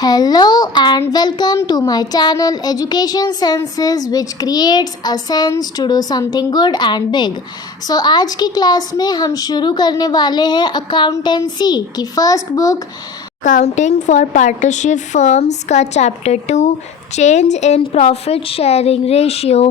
Hello and welcome to my channel Education Senses which creates a sense to do something good and big. So आज की class में हम शुरू करने वाले हैं अकाउंटेंसी की first book accounting for partnership firms का chapter 2 change in profit sharing ratio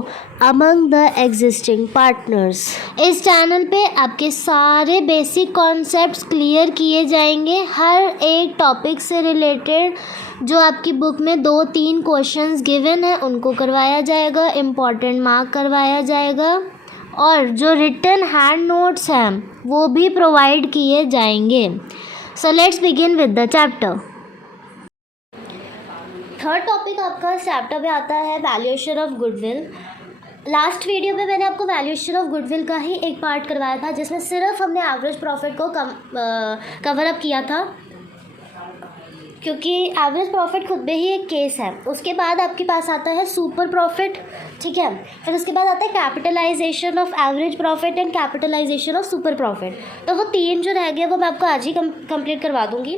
among the existing partners. इस चैनल पे आपके सारे बेसिक कॉन्सेप्ट्स क्लियर किए जाएंगे। हर एक टॉपिक से रिलेटेड जो आपकी बुक में 2-3 क्वेश्चंस गिवन है उनको करवाया जाएगा, इम्पॉर्टेंट मार्क करवाया जाएगा और जो रिटन हैंड नोट्स हैं वो भी प्रोवाइड किए जाएंगे। So let's begin with the chapter. Third topic आपका चैप्टर में आता है valuation of goodwill. Last video में मैंने आपको वैल्यूएशन ऑफ गुडविल का ही एक पार्ट करवाया था जिसमें सिर्फ हमने एवरेज प्रॉफिट को कवर अप किया था, क्योंकि एवरेज प्रॉफिट खुद में ही एक केस है। उसके बाद आपके पास आता है सुपर प्रॉफिट, ठीक है। फिर उसके बाद आता है capitalization of average profit and capitalization of super profit. तो वो 3 जो रह गए वो मैं आपको आज ही कंप्लीट करवा दूँगी,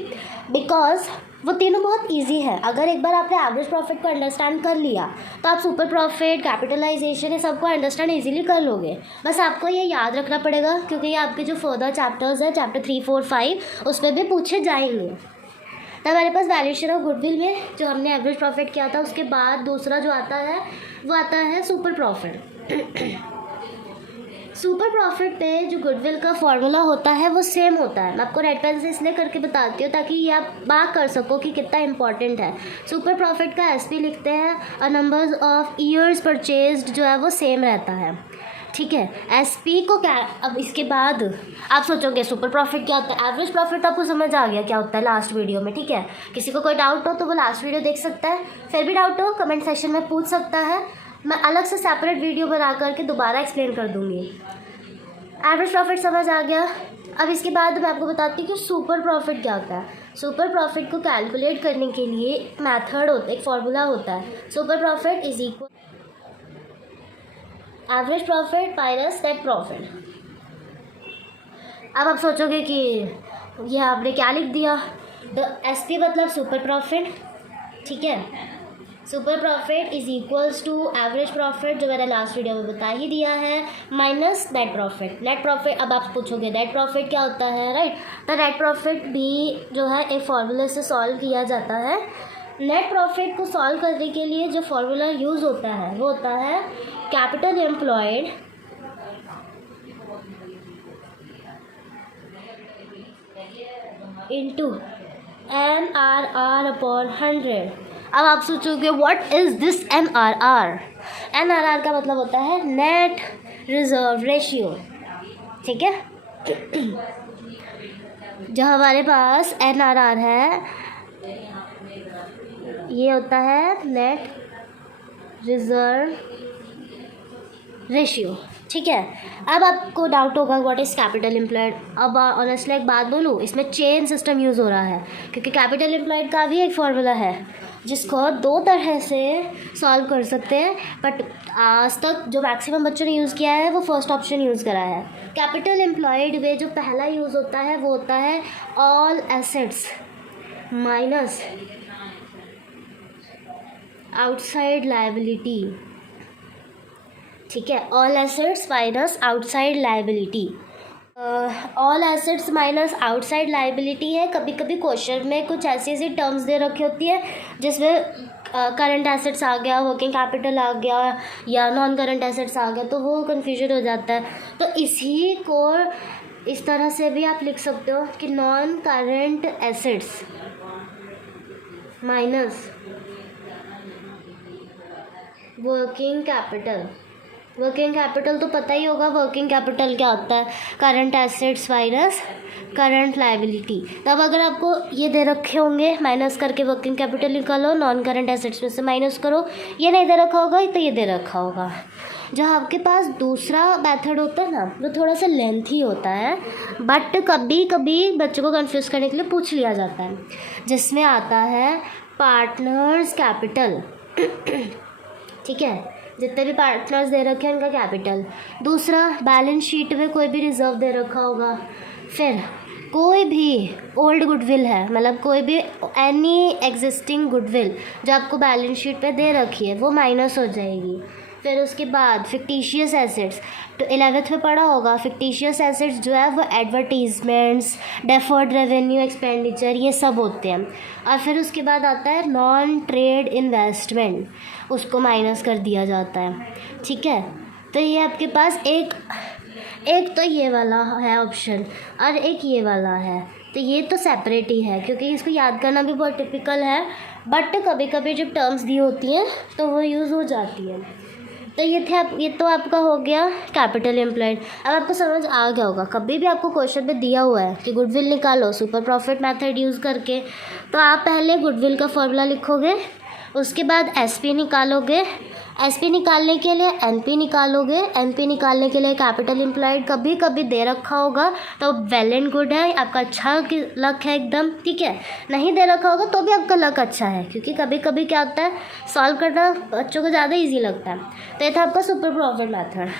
बिकॉज वो तीनों बहुत इजी है। अगर एक बार आपने एवरेज प्रॉफिट को अंडरस्टैंड कर लिया तो आप सुपर प्रॉफिट, कैपिटलाइजेशन, ये सबको अंडरस्टैंड इजीली कर लोगे। बस आपको ये याद रखना पड़ेगा क्योंकि ये आपके जो फर्दर चैप्टर्स है, चैप्टर 3, 4, 5, उसमें भी पूछे जाएंगे। तो हमारे पास वैल्यूएशन ऑफ गुडविल में जो हमने एवरेज प्रॉफिट किया था उसके बाद दूसरा जो आता है वो आता है सुपर प्रॉफिट। सुपर प्रॉफिट पे जो गुडविल का फॉर्मूला होता है वो सेम होता है। मैं आपको रेड पेन से इसलिए करके बताती हूँ ताकि ये आप मार्क कर सको कि कितना इंपॉर्टेंट है। सुपर प्रॉफिट का एसपी लिखते हैं और नंबर्स ऑफ ईयर्स परचेज्ड जो है वो सेम रहता है, ठीक है। एसपी को क्या, अब इसके बाद आप सोचोगे सुपर प्रॉफिट क्या होता है। एवरेज प्रॉफिट आपको समझ आ गया क्या होता है लास्ट वीडियो में, ठीक है। किसी को कोई डाउट हो तो वो लास्ट वीडियो देख सकता है, फिर भी डाउट हो कमेंट सेक्शन में पूछ सकता है। मैं अलग से सेपरेट वीडियो बना करके दोबारा एक्सप्लेन कर दूँगी। एवरेज प्रॉफिट समझ आ गया। अब इसके बाद मैं आपको बताती हूँ कि सुपर प्रॉफिट क्या होता है। सुपर प्रॉफिट को कैलकुलेट करने के लिए एक मैथड होता है, एक फॉर्मूला होता है। Super profit is equal average profit minus net profit. अब आप सोचोगे कि ये आपने क्या लिख दिया। तो एसपी मतलब सुपर प्रॉफिट, ठीक है। Super profit is equals to average profit जो मैंने लास्ट वीडियो में बता ही दिया है, minus net profit. Net profit, अब आप पूछोगे नेट प्रॉफिट क्या होता है, राइट। तो नेट प्रॉफिट भी जो है एक फॉर्मूले से सॉल्व किया जाता है। नेट प्रॉफिट को सॉल्व करने के लिए जो फॉर्मूला यूज़ होता है वो होता है capital employed into NRR upon 100। अब आप सोचोगे what is this NRR। NRR का मतलब होता है नेट रिजर्व रेशियो, ठीक है। जो हमारे पास NRR है ये होता है नेट रिजर्व रेशियो, ठीक है। अब आपको डाउट होगा व्हाट इज़ कैपिटल एम्प्लॉयड। अब ऑनेस्टली एक बात बोलूँ, इसमें चेन सिस्टम यूज़ हो रहा है क्योंकि कैपिटल एम्प्लॉयड का भी एक फॉर्मूला है जिसको 2 तरह से सॉल्व कर सकते हैं, बट आज तक जो मैक्सिमम बच्चों ने यूज़ किया है वो फर्स्ट ऑप्शन यूज़ करा है। कैपिटल एम्प्लॉयड में जो पहला यूज़ होता है वो होता है all assets minus outside liability, ठीक है। All assets minus outside liability. All assets minus outside liability है। कभी कभी क्वेश्चन में कुछ ऐसी ऐसी टर्म्स दे रखी होती है जिसमें करंट एसेट्स आ गया, वर्किंग कैपिटल आ गया या नॉन करंट एसेट्स आ गया, तो वो कन्फ्यूजन हो जाता है। तो इसी को इस तरह से भी आप लिख सकते हो कि non current assets minus working capital. Working capital तो पता ही होगा वर्किंग कैपिटल क्या होता है, current assets minus current liability. तब अगर आपको ये दे रखे होंगे माइनस करके वर्किंग कैपिटल निकालो, नॉन करंट एसेट्स में से माइनस करो, ये नहीं दे रखा होगा तो ये दे रखा होगा। जो आपके पास दूसरा मेथड होता है ना वो थोड़ा सा लेंथी होता है, बट कभी कभी बच्चों को कंफ्यूज करने के लिए पूछ लिया जाता है, जिसमें आता है पार्टनर्स कैपिटल, ठीक है। जितने भी पार्टनर्स दे रखे हैं उनका कैपिटल। दूसरा बैलेंस शीट में कोई भी रिजर्व दे रखा होगा, फिर कोई भी ओल्ड गुडविल है, मतलब कोई भी एनी एग्जिस्टिंग गुडविल जो आपको बैलेंस शीट पे दे रखी है वो माइनस हो जाएगी। फिर उसके बाद फिक्टिशियस एसेट्स, तो 11th में पढ़ा होगा, फिक्टिशियस एसेट्स जो है वो एडवर्टीजमेंट्स, डेफर्ड रेवेन्यू एक्सपेंडिचर, ये सब होते हैं। और फिर उसके बाद आता है नॉन ट्रेड इन्वेस्टमेंट, उसको माइनस कर दिया जाता है। ठीक है, तो ये आपके पास एक तो ये वाला है ऑप्शन और एक ये वाला है, तो ये तो सेपरेट ही है क्योंकि इसको याद करना भी बहुत टिपिकल है, बट कभी कभी जब टर्म्स दी होती हैं तो वो यूज़ हो जाती है। तो ये तो आपका हो गया कैपिटल एम्प्लॉयड। अब आपको समझ आ गया होगा, कभी भी आपको क्वेश्चन पे दिया हुआ है कि गुडविल निकालो सुपर प्रॉफिट मेथड यूज़ करके, तो आप पहले गुडविल का फॉर्मूला लिखोगे, उसके बाद एसपी निकालोगे, एसपी निकालने के लिए एनपी निकालोगे, एनपी निकालने के लिए कैपिटल एम्प्लॉयड कभी कभी दे रखा होगा तो वेल एंड गुड है, आपका अच्छा लक है एकदम। ठीक है, नहीं दे रखा होगा तो भी आपका लक अच्छा है, क्योंकि कभी कभी क्या होता है सॉल्व करना बच्चों को ज़्यादा ईजी लगता है। तो ये था आपका सुपर प्रॉफिट मेथड।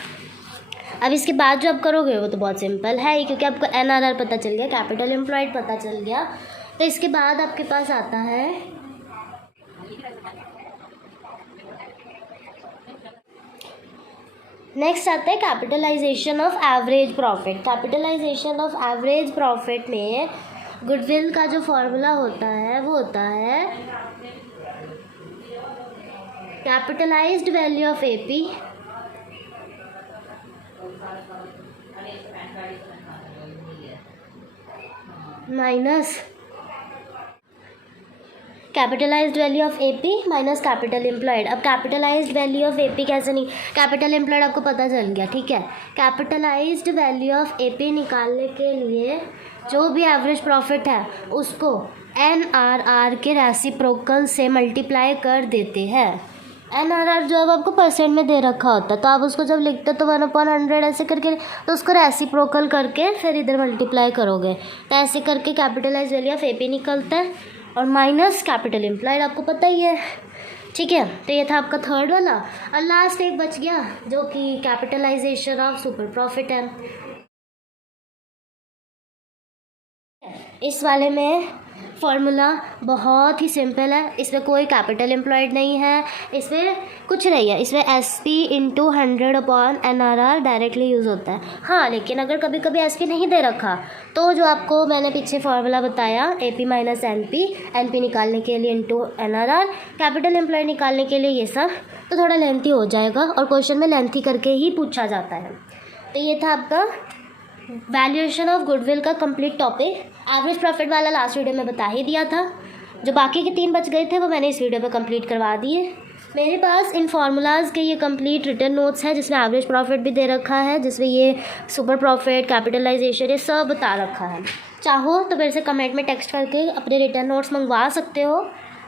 अब इसके बाद जो आप करोगे वो तो बहुत सिंपल है ही, क्योंकि आपको एनआरआर पता चल गया, कैपिटल एम्प्लॉयड पता चल गया। तो इसके बाद आपके पास आता है नेक्स्ट आता है capitalization of average profit. Capitalization of average profit में गुडविल का जो फॉर्मूला होता है वो होता है capitalized value of AP minus capitalized value of AP minus capital employed. अब कैपिटलाइज्ड वैल्यू ऑफ एपी कैसे नहीं, कैपिटल एम्प्लॉयड आपको पता चल गया। ठीक है, कैपिटलाइज्ड वैल्यू ऑफ एपी निकालने के लिए जो भी एवरेज प्रॉफिट है उसको एनआरआर के रेसिप्रोकल से मल्टीप्लाई कर देते हैं। एनआरआर जो है वो आपको परसेंट में दे रखा होता है, तो आप उसको जब लिखते हो तो 1/100 ऐसे करके, तो उसको रेसिप्रोकल करके फिर इधर मल्टीप्लाई करोगे, तो ऐसे करके कैपिटलाइज्ड वैल्यू ऑफ एपी निकलता है और माइनस कैपिटल एम्प्लॉयड, आपको पता ही है। ठीक है, तो ये था आपका थर्ड वाला। और लास्ट एक बच गया जो कि कैपिटलाइजेशन ऑफ सुपर प्रॉफिट है। इस वाले में फॉर्मूला बहुत ही सिंपल है, इसमें कोई कैपिटल एम्प्लॉयड नहीं है, इसमें कुछ नहीं है, इसमें SP × 100/NRR डायरेक्टली यूज़ होता है। हाँ, लेकिन अगर कभी कभी SP नहीं दे रखा तो जो आपको मैंने पीछे फॉर्मूला बताया AP माइनस NP निकालने के लिए × NRR, कैपिटल एम्प्लॉयड निकालने के लिए, ये सब तो थोड़ा लेंथी हो जाएगा और क्वेश्चन में लेंथी करके ही पूछा जाता है। तो ये था आपका वैल्यूएशन ऑफ गुडविल का कंप्लीट टॉपिक। एवरेज प्रॉफिट वाला लास्ट वीडियो में बता ही दिया था, जो बाकी के 3 बच गए थे वो मैंने इस वीडियो पे कंप्लीट करवा दिए। मेरे पास इन फार्मूलाज़ के ये कंप्लीट रिटर्न नोट्स हैं जिसमें एवरेज प्रॉफिट भी दे रखा है, जिसमें ये सुपर प्रॉफिट, कैपिटलाइजेशन, ये सब बता रखा है। चाहो तो मेरे से कमेंट में टेक्स्ट करके अपने रिटर्न नोट्स मंगवा सकते हो,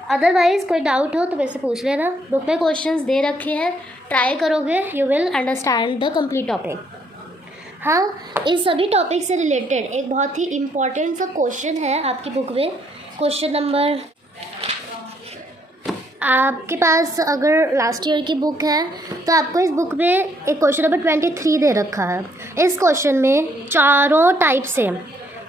अदरवाइज़ कोई डाउट हो तो मेरे से पूछ लेना। बुक में क्वेश्चंस दे रखे हैं, ट्राई करोगे you will understand the complete topic. हाँ, इस सभी टॉपिक से रिलेटेड एक बहुत ही इम्पॉर्टेंट सा क्वेश्चन है आपकी बुक में। क्वेश्चन नंबर, आपके पास अगर लास्ट ईयर की बुक है तो आपको इस बुक में एक क्वेश्चन नंबर 23 दे रखा है। इस क्वेश्चन में चारों टाइप से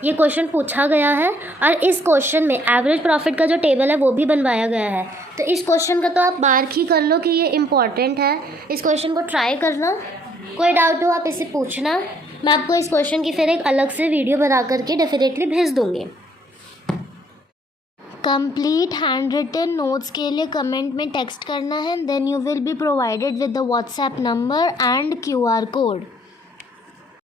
ये क्वेश्चन पूछा गया है और इस क्वेश्चन में एवरेज प्रॉफिट का जो टेबल है वो भी बनवाया गया है। तो इस क्वेश्चन का तो आप मार्क ही कर लो कि ये इम्पॉर्टेंट है, इस क्वेश्चन को ट्राई करना। कोई डाउट हो आप इससे पूछना, मैं आपको इस क्वेश्चन की फिर एक अलग से वीडियो बना करके डेफिनेटली भेज दूँगी। कंप्लीट हैंड रिटन नोट्स के लिए कमेंट में टेक्स्ट करना है, then you will be provided with the WhatsApp number and QR code.